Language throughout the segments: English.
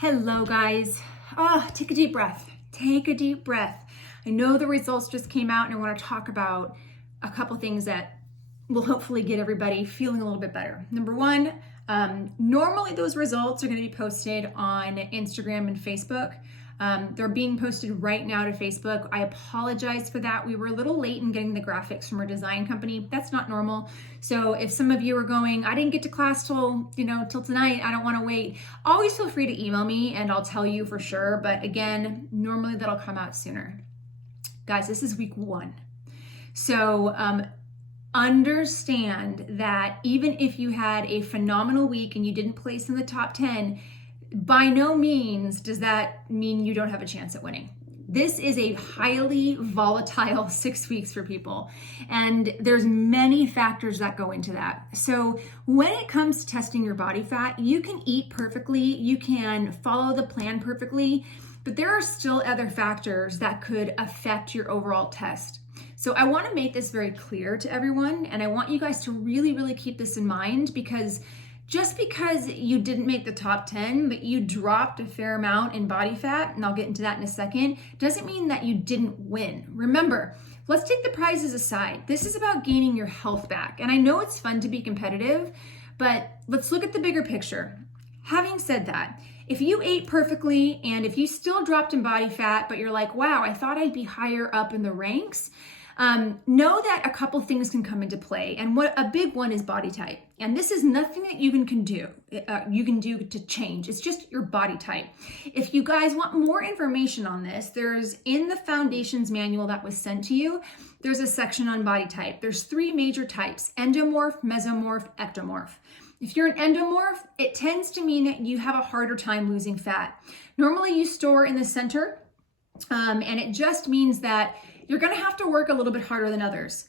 Hello, guys. Take a deep breath. Take a deep breath. I know the results just came out, and I want to talk about a couple things that will hopefully get everybody feeling a little bit better. Number one, normally those results are going to be posted on Instagram and Facebook. They're being posted right now to Facebook. I apologize for that. We were a little late in getting the graphics from our design company. That's not normal. So if some of you are going, I didn't get to class till tonight, I don't want to wait, always feel free to email me and I'll tell you for sure. But again, normally that'll come out sooner. Guys, this is week 1. So understand that even if you had a phenomenal week and you didn't place in the top 10, by no means does that mean you don't have a chance at winning. This is a highly volatile 6 weeks for people, and there's many factors that go into that. So when it comes to testing your body fat, you can eat perfectly, you can follow the plan perfectly, but there are still other factors that could affect your overall test. So I want to make this very clear to everyone, and I want you guys to really keep this in mind, because just because you didn't make the top 10, but you dropped a fair amount in body fat, and I'll get into that in a second, doesn't mean that you didn't win. Remember, let's take the prizes aside. This is about gaining your health back. And I know it's fun to be competitive, but let's look at the bigger picture. Having said that, if you ate perfectly and if you still dropped in body fat, but you're like, wow, I thought I'd be higher up in the ranks, know that a couple things can come into play, and what a big one is body type. And this is nothing that you can do to change. It's just your body type. If you guys want more information on this, there's in the Foundations manual that was sent to you, there's a section on body type. There's 3 major types: endomorph, mesomorph, ectomorph. If you're an endomorph, it tends to mean that you have a harder time losing fat. Normally you store in the center, and it just means that you're going to have to work a little bit harder than others.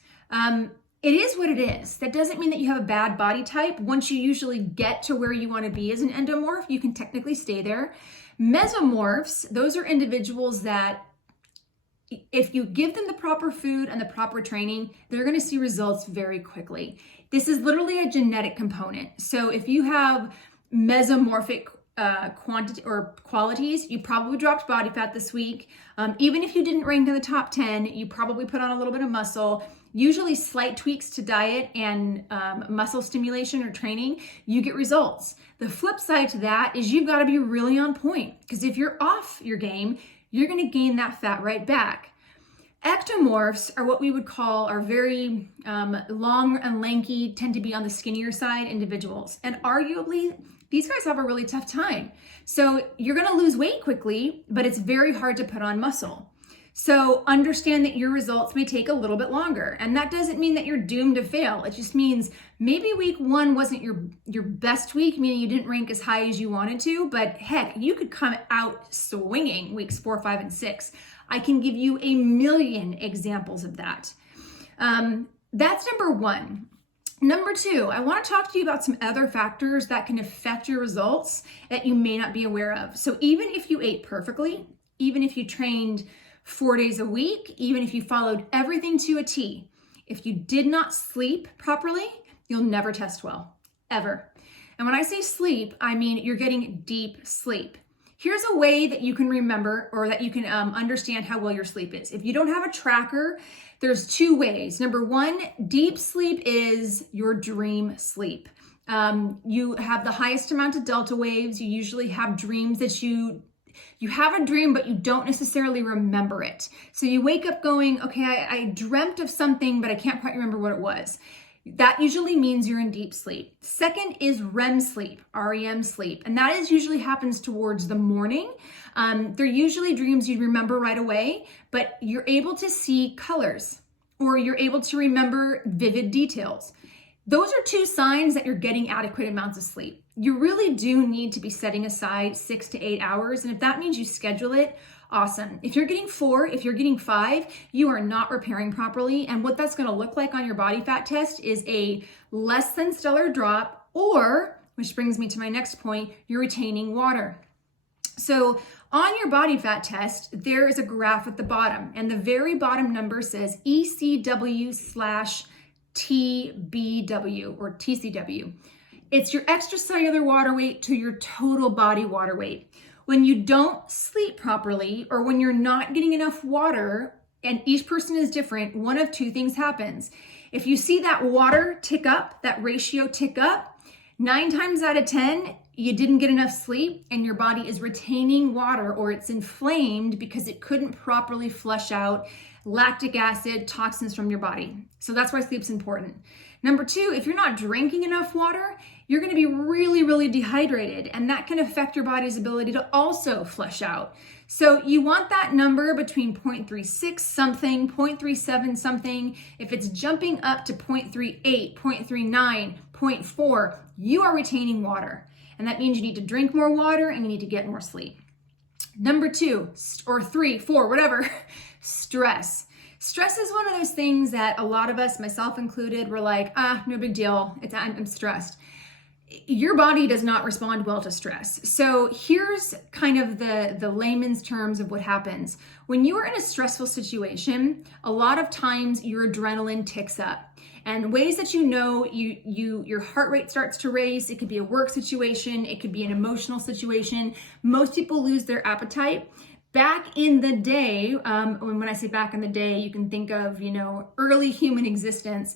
It is what it is. That doesn't mean that you have a bad body type. Once you usually get to where you want to be as an endomorph, you can technically stay there. Mesomorphs, those are individuals that if you give them the proper food and the proper training, they're going to see results very quickly. This is literally a genetic component. So if you have mesomorphic quantity or qualities, you probably dropped body fat this week. Even if you didn't rank in the top 10, you probably put on a little bit of muscle. Usually slight tweaks to diet and muscle stimulation or training, you get results. The flip side to that is you've got to be really on point, because if you're off your game, you're going to gain that fat right back. Ectomorphs are what we would call are very long and lanky, tend to be on the skinnier side individuals. And arguably, these guys have a really tough time. So you're going to lose weight quickly, but it's very hard to put on muscle. So understand that your results may take a little bit longer. And that doesn't mean that you're doomed to fail. It just means maybe week 1 wasn't your best week, meaning you didn't rank as high as you wanted to, but heck, you could come out swinging weeks 4, 5, and 6. I can give you a million examples of that. That's number 1. Number 2, I want to talk to you about some other factors that can affect your results that you may not be aware of. So even if you ate perfectly, even if you trained 4 days a week, even if you followed everything to a T, if you did not sleep properly, you'll never test well, ever. And when I say sleep, I mean you're getting deep sleep. Here's a way that you can remember, or that you can understand how well your sleep is. If you don't have a tracker, there's 2 ways. Number 1, deep sleep is your dream sleep. You have the highest amount of delta waves. You usually have dreams that you have a dream, but you don't necessarily remember it. So you wake up going, okay, I dreamt of something, but I can't quite remember what it was. That usually means you're in deep sleep. Second is REM sleep, REM sleep. And that usually happens towards the morning. They're usually dreams you remember right away, but you're able to see colors, or you're able to remember vivid details. Those are 2 signs that you're getting adequate amounts of sleep. You really do need to be setting aside 6 to 8 hours. And if that means you schedule it, awesome. If you're getting 4, if you're getting 5, you are not repairing properly. And what that's going to look like on your body fat test is a less than stellar drop, or, which brings me to my next point, you're retaining water. So on your body fat test, there is a graph at the bottom, and the very bottom number says ECW/TBW or TCW. It's your extracellular water weight to your total body water weight. When you don't sleep properly or when you're not getting enough water, and each person is different, one of two things happens. If you see that water tick up, that ratio tick up, 9 times out of 10, you didn't get enough sleep and your body is retaining water, or it's inflamed because it couldn't properly flush out lactic acid, toxins from your body. So that's why sleep's important. Number 2, if you're not drinking enough water, you're going to be really, really dehydrated, and that can affect your body's ability to also flush out. So you want that number between 0.36 something, 0.37 something. If it's jumping up to 0.38, 0.39, 0.4, you are retaining water. And that means you need to drink more water and you need to get more sleep. Number 2, or 3, 4, whatever, stress. Stress is one of those things that a lot of us, myself included, were like, no big deal, I'm stressed. Your body does not respond well to stress. So here's kind of the layman's terms of what happens. When you are in a stressful situation, a lot of times your adrenaline ticks up. And ways that you know your heart rate starts to race, it could be a work situation, it could be an emotional situation. Most people lose their appetite. Back in the day, when I say back in the day, you can think of, early human existence.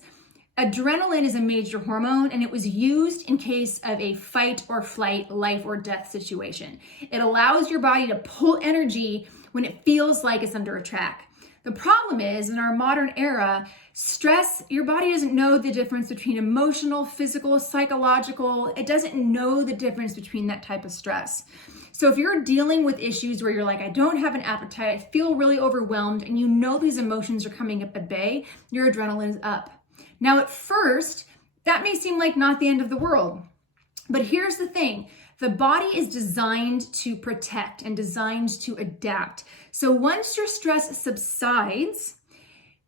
Adrenaline is a major hormone, and it was used in case of a fight or flight, life or death situation. It allows your body to pull energy when it feels like it's under attack. The problem is, in our modern era, stress, your body doesn't know the difference between emotional, physical, psychological. It doesn't know the difference between that type of stress. So if you're dealing with issues where you're like, I don't have an appetite, I feel really overwhelmed, and you know these emotions are coming up at bay, your adrenaline is up. Now, at first, that may seem like not the end of the world, but here's the thing. The body is designed to protect and designed to adapt. So once your stress subsides,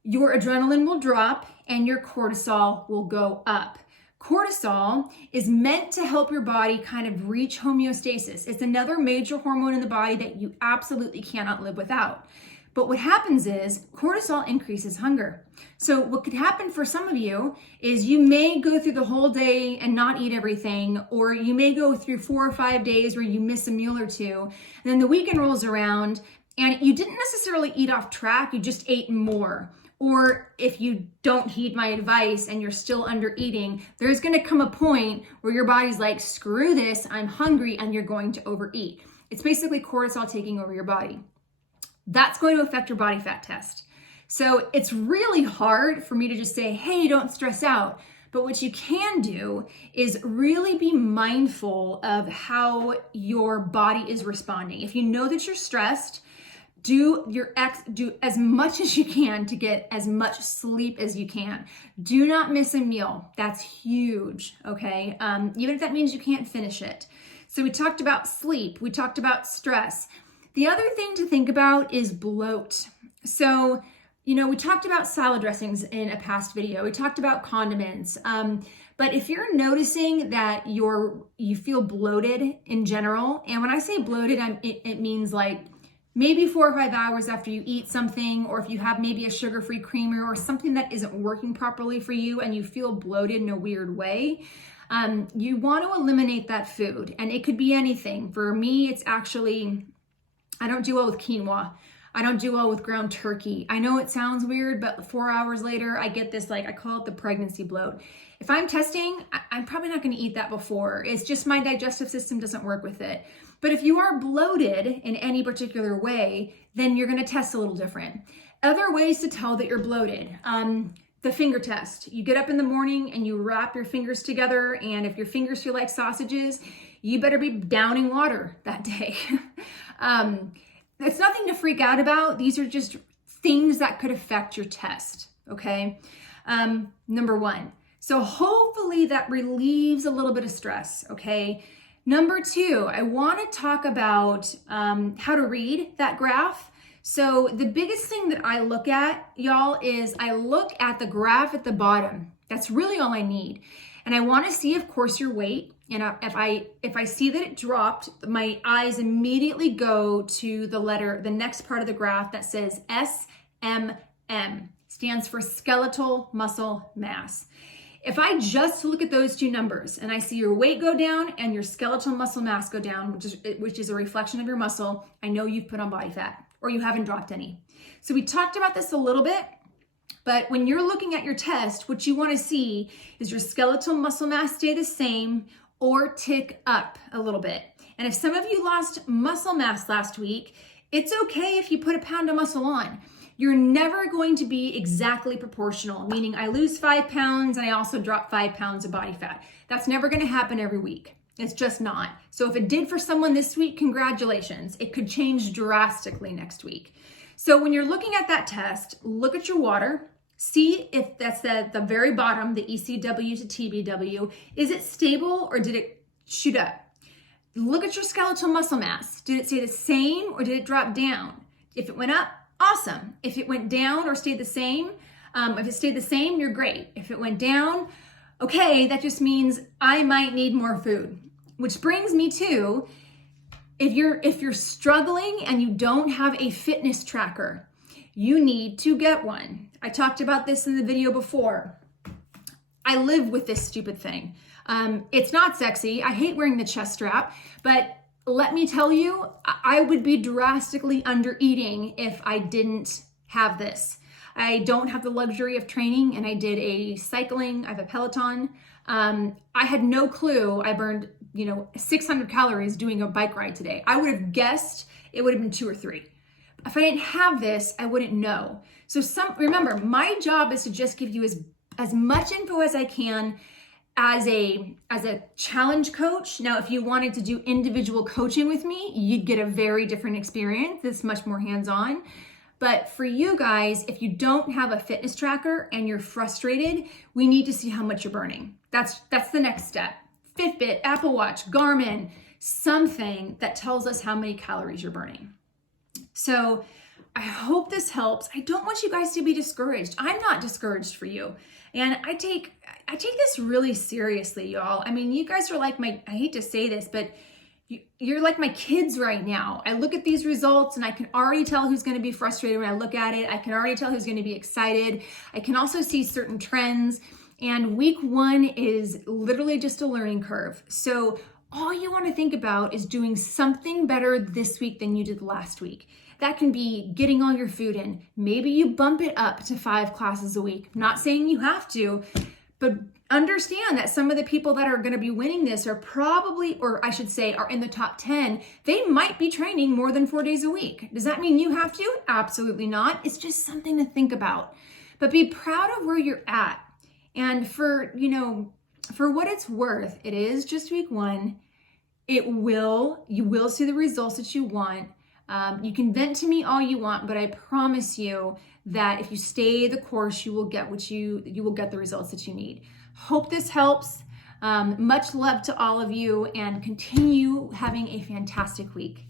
your adrenaline will drop and your cortisol will go up. Cortisol is meant to help your body kind of reach homeostasis. It's another major hormone in the body that you absolutely cannot live without. But what happens is cortisol increases hunger. So what could happen for some of you is you may go through the whole day and not eat everything, or you may go through 4 or 5 days where you miss a meal or two, and then the weekend rolls around and you didn't necessarily eat off track, you just ate more. Or if you don't heed my advice and you're still under eating, there's gonna come a point where your body's like, screw this, I'm hungry, and you're going to overeat. It's basically cortisol taking over your body. That's going to affect your body fat test. So it's really hard for me to just say, hey, don't stress out. But what you can do is really be mindful of how your body is responding. If you know that you're stressed, do as much as you can to get as much sleep as you can. Do not miss a meal. That's huge, okay? Even if that means you can't finish it. So we talked about sleep. We talked about stress. The other thing to think about is bloat. So, we talked about salad dressings in a past video. We talked about condiments. But if you're noticing that you feel bloated in general, and when I say bloated, it means like maybe 4 or 5 hours after you eat something, or if you have maybe a sugar-free creamer or something that isn't working properly for you and you feel bloated in a weird way, you want to eliminate that food. And it could be anything. For me, it's actually, I don't do well with quinoa. I don't do well with ground turkey. I know it sounds weird, but 4 hours later, I get this, I call it the pregnancy bloat. If I'm testing, I'm probably not going to eat that before. It's just my digestive system doesn't work with it. But if you are bloated in any particular way, then you're going to test a little different. Other ways to tell that you're bloated. The finger test. You get up in the morning and you wrap your fingers together, and if your fingers feel like sausages, you better be downing water that day. It's nothing to freak out about. These are just things that could affect your test, okay? Number 1. So hopefully that relieves a little bit of stress, okay? Number 2, I want to talk about how to read that graph. So the biggest thing that I look at, y'all, is I look at the graph at the bottom. That's really all I need. And I want to see, of course, your weight. And if I see that it dropped, my eyes immediately go to the next part of the graph that says SMM, stands for skeletal muscle mass. If I just look at those two numbers and I see your weight go down and your skeletal muscle mass go down, which is a reflection of your muscle, I know you've put on body fat or you haven't dropped any. So we talked about this a little bit, but when you're looking at your test, what you want to see is your skeletal muscle mass stay the same or tick up a little bit. And if some of you lost muscle mass last week, it's okay if you put a pound of muscle on. You're never going to be exactly proportional, meaning I lose 5 pounds and I also drop 5 pounds of body fat. That's never going to happen every week. It's just not. So if it did for someone this week, congratulations. It could change drastically next week. So when you're looking at that test, look at your water. See if that's at the very bottom, the ECW to TBW. Is it stable or did it shoot up? Look at your skeletal muscle mass. Did it stay the same or did it drop down? If it went up, awesome. If it went down or stayed the same, if it stayed the same, you're great. If it went down, okay, that just means I might need more food. Which brings me to, if you're struggling and you don't have a fitness tracker, you need to get one. I talked about this in the video before. I live with this stupid thing. It's not sexy. I hate wearing the chest strap, but let me tell you, I would be drastically under eating if I didn't have this. I don't have the luxury of training, and I did a cycling, I have a Peloton. I had no clue I burned, 600 calories doing a bike ride today. I would have guessed it would have been 2 or 3. If I didn't have this, I wouldn't know. So remember, my job is to just give you as much info as I can as a challenge coach. Now, if you wanted to do individual coaching with me, you'd get a very different experience. It's much more hands-on. But for you guys, if you don't have a fitness tracker and you're frustrated, we need to see how much you're burning. That's the next step. Fitbit, Apple Watch, Garmin, something that tells us how many calories you're burning. So I hope this helps. I don't want you guys to be discouraged. I'm not discouraged for you. And I take this really seriously, y'all. I mean, you guys are like I hate to say this, but you're like my kids right now. I look at these results and I can already tell who's going to be frustrated when I look at it. I can already tell who's going to be excited. I can also see certain trends. And week 1 is literally just a learning curve. So all you want to think about is doing something better this week than you did last week. That can be getting all your food in. Maybe you bump it up to 5 classes a week. Not saying you have to, but understand that some of the people that are going to be winning this are probably, or I should say, are in the top 10. They might be training more than 4 days a week. Does that mean you have to? Absolutely not. It's just something to think about. But be proud of where you're at. And for what it's worth, it is just week 1. You will see the results that you want. You can vent to me all you want, but I promise you that if you stay the course, you will get the results that you need. Hope this helps. Much love to all of you and continue having a fantastic week.